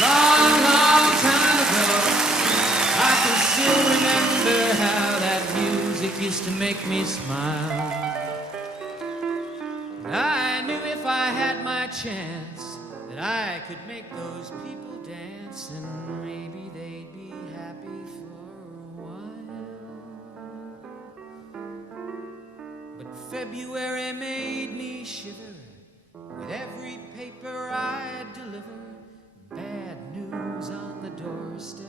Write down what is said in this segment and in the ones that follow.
Long, long time ago, I can still remember how that music used to make me smile. I knew if I had my chance that I could make those people dance, and maybe they'd be happy for a while. But February made me shiver with every paper I delivered. Bad news on the doorstep.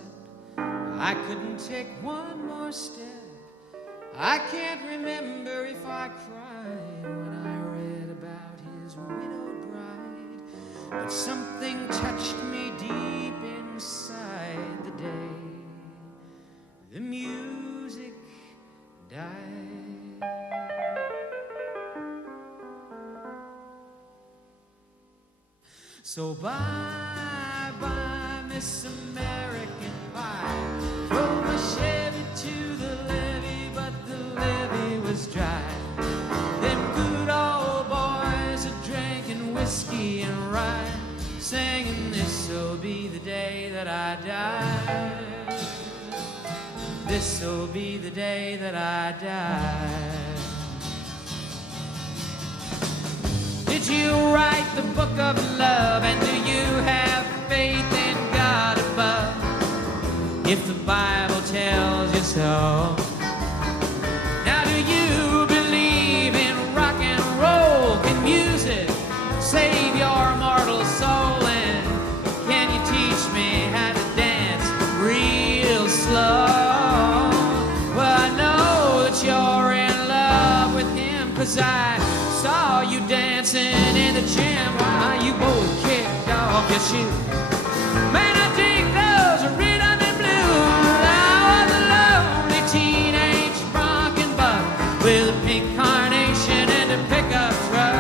I couldn't take one more step. I can't remember if I cried when I read about his widowed bride, but something touched me deep inside the day the music died. So bye-bye, Miss American Pie. Drove my Chevy to the levee, but the levee was dry. Them good old boys are drinking whiskey and rye, singing this'll be the day that I die. This'll be the day that I die. Did you write the book of love, and do you have faith in God above? If the Bible tells you so. Now do you believe in rock and roll? Can music save your mortal soul? And can you teach me how to dance real slow? Well, I know that you're in love with him, 'cause I saw you dancing in the gym while you both kicked off your shoes. Man, I dig those rhythm and blues. I was a lonely teenage bronc buck with a pink carnation and a pickup truck,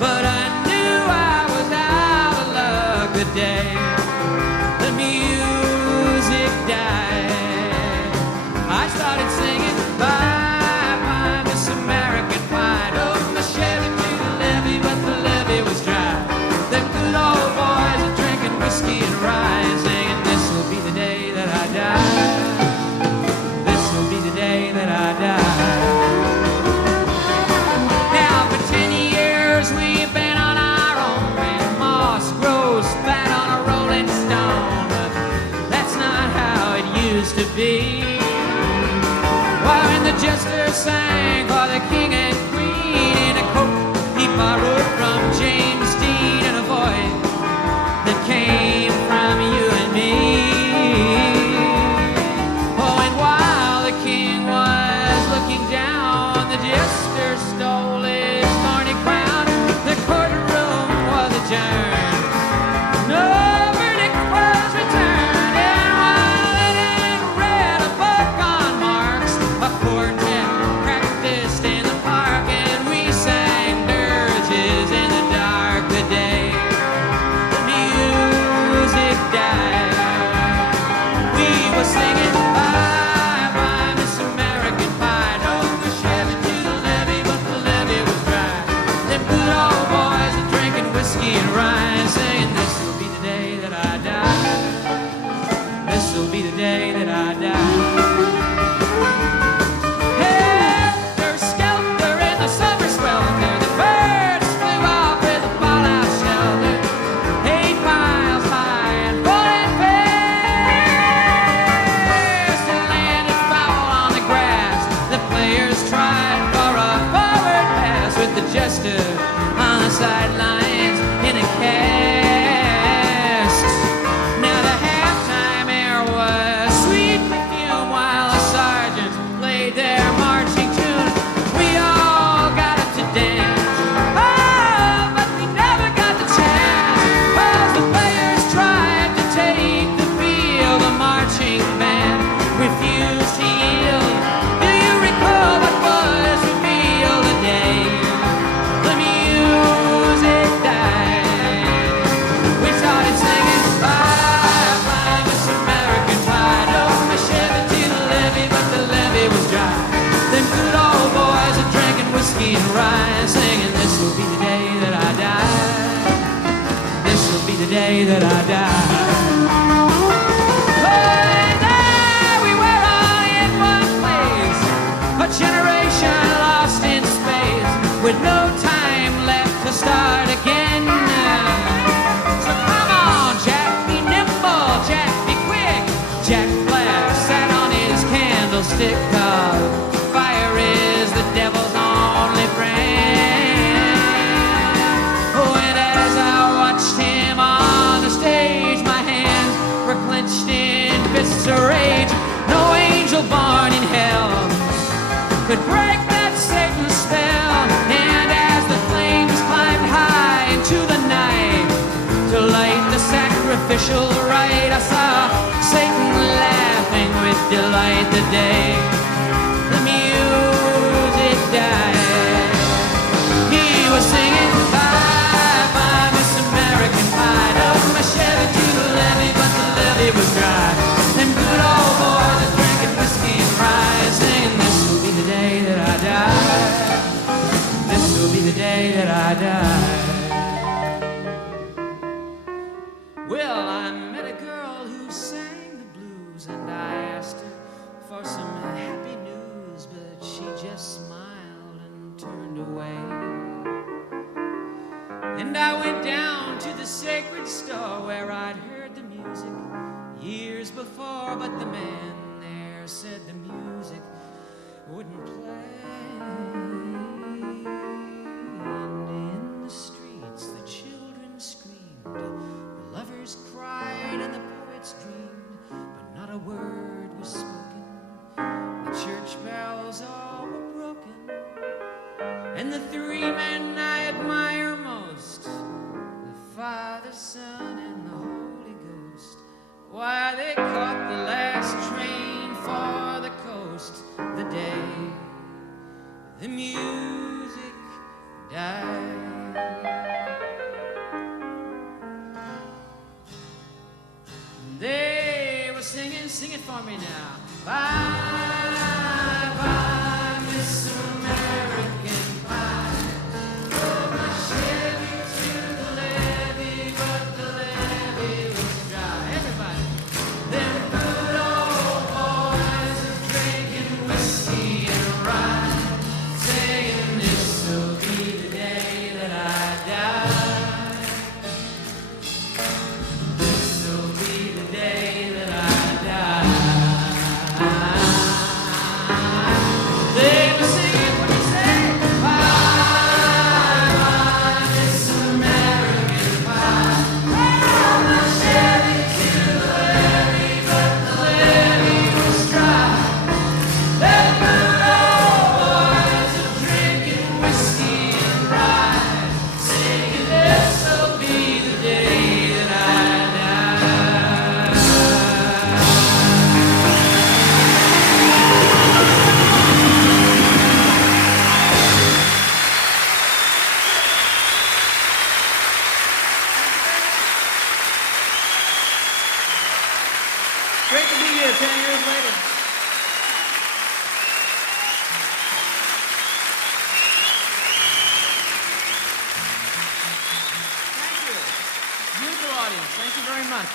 but I knew I was out of luck the day the music died. I started singing bye-bye, Miss American Pie. Drove my Chevy to the levee, but the levee was dry. Them good old boys are drinking whiskey and rye, singing this'll be the day that I die. This'll be the day that I die. Now for 10 years we've been on our own, and moss grows fat on a rolling stone, but that's not how it used to be. Why, when the jester sang for the king and queen in a coat he borrowed from James Dean, and a voice that came from you and me. Oh, and while the king was looking down, the jester stole his thorny crown. The courtroom was adjourned. No verdict was returned, and while it had read a book on Marx, a quartet practiced in the park, and we sang dirges in the dark the day the music died. We were singing bye-bye, Miss American Pie. Drove the Chevy to the levee, but the levee was dry. Them good old boys are drinking whiskey and rye, be the day that I die. Oh, there we were all in one place, a generation lost in space, with no time left to start again. So come on, Jack, be nimble, Jack, be quick. Jack Black sat on his candlestick, 'cause fire is the devil's only friend. Oh, and as I watched him on the stage, my hands were clenched in fists of rage. No angel born in hell could break that Satan's spell. And as the flames climbed high into the night to light the sacrificial rite, I saw Satan laughing with delight the day the music died. He was singing, bye, bye, Miss American Pie. Up my Chevy to the levee, but the levee was dry. Them good old boys are drinking whiskey and rye, singing, this will be the day that I die. This will be the day that I die. Well, I met a girl who sang the blues, and I asked her for some happy news, but she just smiled and turned away. And I went down to the sacred store where I'd heard the music years before, but the man there said the music wouldn't play. And in the streets the children screamed, the lovers cried, and the poets dreamed, but not a word was spoken. The church bells all were broken, and the three men I admire most, the Father, Son, and the Holy Ghost, why, they caught the last train for the coast the day the music died. They were singing, sing it for me now. Bye, bye, Miss American Pie. Drove my Chevy to the levee, but the levee was dry. Everybody, them good old boys are drinking whiskey and rye, saying this will be the day that I die. This will be the day that I die. They were singing, what do you say? Bye, bye, Miss American Pie. Drove my Chevy to the levee, but the levee was dry. Them good old boys are drinking whiskey and rye, singing this will be the day that I die. Great to be here 10 years later. Thank you. Beautiful audience. Thank you very much.